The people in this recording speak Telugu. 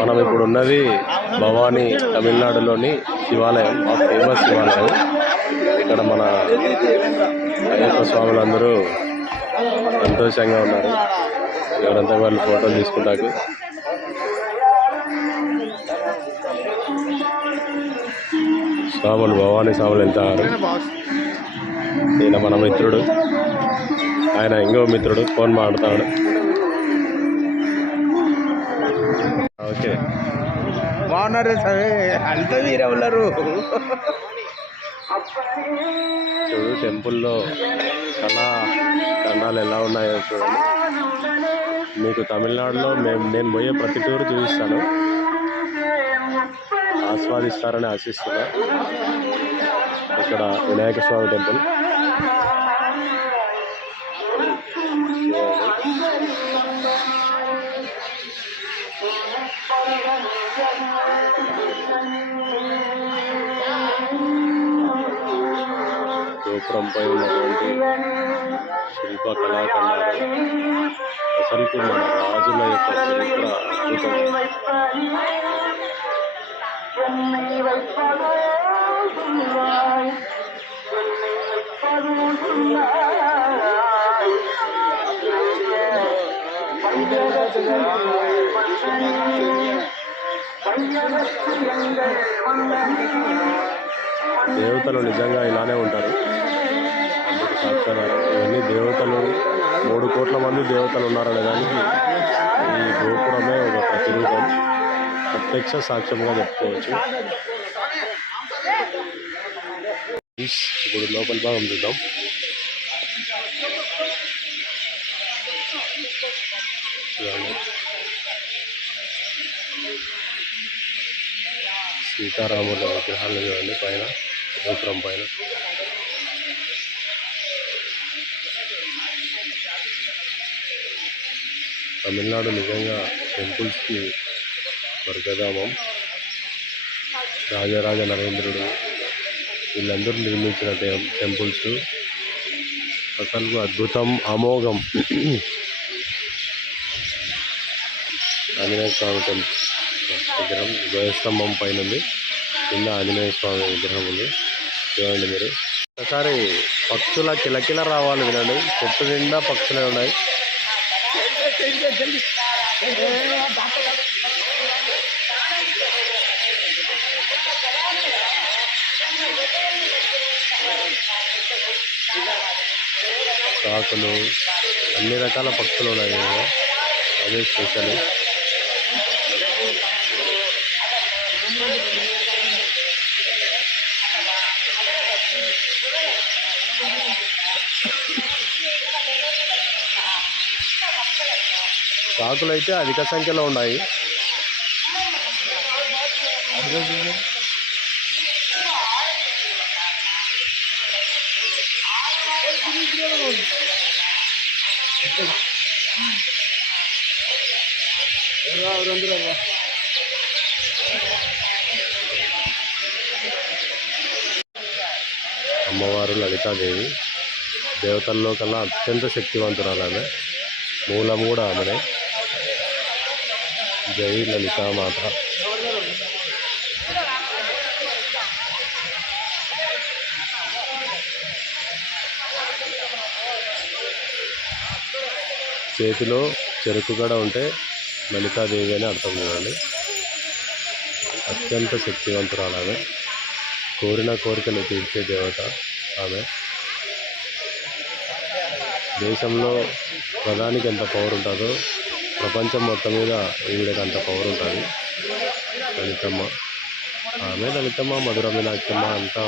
మనం ఇప్పుడు ఉన్నది భవానీ తమిళనాడులోని శివాలయం, ఆ ఫేమస్ శివాలయం. ఇక్కడ మన అయ్యప్ప స్వాములందరూ సంతోషంగా ఉన్నారు. ఎవరంతా వాళ్ళు ఫోటోలు తీసుకుంటారు. స్వాములు భవానీ స్వాములు వెళ్తారు. ఈయన మన మిత్రుడు, ఆయన ఇంకో మిత్రుడు ఫోన్ మాట్లాడతాడు. ఓకే, బాగున్నారు సరే, అంతా మీరే ఉన్నారు. చూడు టెంపుల్లో కళాఖండాలు ఎలా ఉన్నాయో చూడండి. మీకు తమిళనాడులో నేను పోయే ప్రతి టూరు చూపిస్తాను, ఆస్వాదిస్తారని ఆశిస్తున్నా. ఇక్కడ వినాయక స్వామి టెంపుల్ గోపురంపై ఉన్నటువంటి శిల్ప కళాఖండాలు అసలు మన రాజుల యొక్క చరిత్ర అద్భుతం. దేవతలు నిజంగా ఇలానే ఉంటారు. అందుకు సాక్ష్యాధారం ఇవన్నీ దేవతలు, 3 కోట్ల మంది దేవతలు ఉన్నారనే దానికి ఈ గోపురమే ఒక ప్రతిరూపం, ప్రత్యక్ష సాక్ష్యంగా చెప్పుకోవచ్చు. ఇప్పుడు లోపల భాగం చూద్దాం. సీతారాముల విగ్రహాలు చూడండి పైన, గోపురం పైన. తమిళనాడు నిజంగా టెంపుల్స్కి స్వర్గధామం. రాజరాజ నరేంద్రుడు వీళ్ళందరూ నిర్మించిన టెంపుల్స్ అసలు అద్భుతం, అమోఘం. ఆంజనేయ స్వామి టెంపుల్ విగ్రహం ధ్వజస్తంభం పైన ఉంది, కింద ఆంజనేయ స్వామి విగ్రహం ఉంది. చూడండి మీరు ఒకసారి పక్షుల కిలకిల రావాలి వినండి. చెట్టు నిండా పక్షులే ఉన్నాయి. కాకులు, అన్ని రకాల పక్షులు ఉన్నాయి. అదే స్పెషల్. కాకులు అయితే అధిక సంఖ్యలో ఉన్నాయి. అమ్మవారు లలితాదేవి, దేవతల్లో కల్లా అత్యంత శక్తివంతురాలనే, మూలం కూడా ఆమెనే. జై లలితామాత. చేతిలో చెరుకు గడ ఉంటే లలితాదేవి అని అర్థం చూడండి. అత్యంత శక్తివంతురాలు, కోరిన కోరికలు తీర్చే దేవత ఆమె. దేశంలో ప్రధానికి ఎంత పవర్ ఉంటుందో ప్రపంచం మొత్తం మీద ఈవిడకి అంత పవర్ ఉంటుంది. లలితమ్మ, ఆమె లలితమ్మ, మధుర మీనాక్షమ్మ అంతా